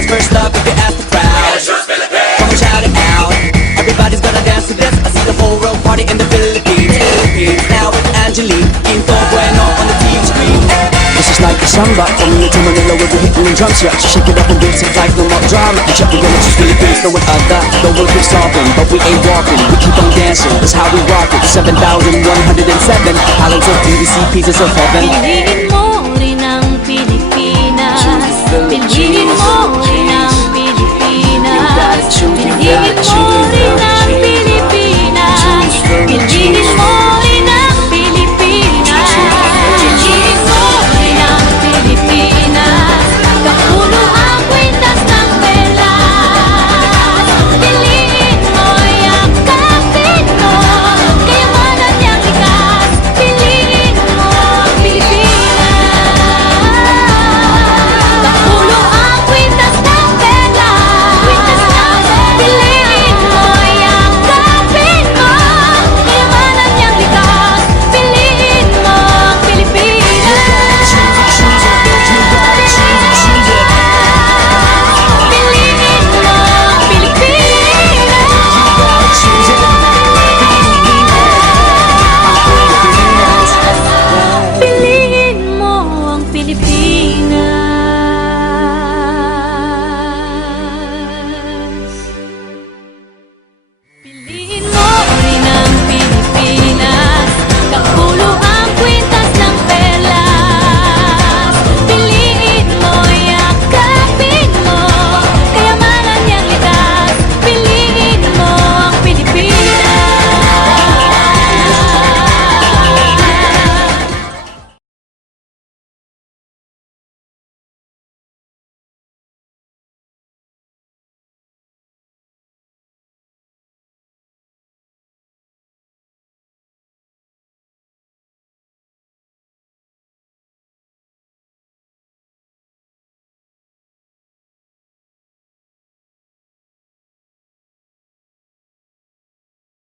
always first up if you ask the crowd. Come on, shout it out. Everybody's gonna dance to this. I see the whole world party in the Philippines. Now with Angelique, Quinto Bueno on the TV screen. This is like a samba, coming into Manila with the hitting and drums. Yeah, shake it up and dance it like no more drama. You check the village, Philippines, no one other. The world keeps stopping, but we ain't walking. We keep on dancing, that's how we rock it. 7,107 islands of BBC, pieces of heaven. Piliin mo rin ang Pilipinas. Piliin mo rin ang Pilipinas. Piliin mo rin ang Pilipinas. Piliin mo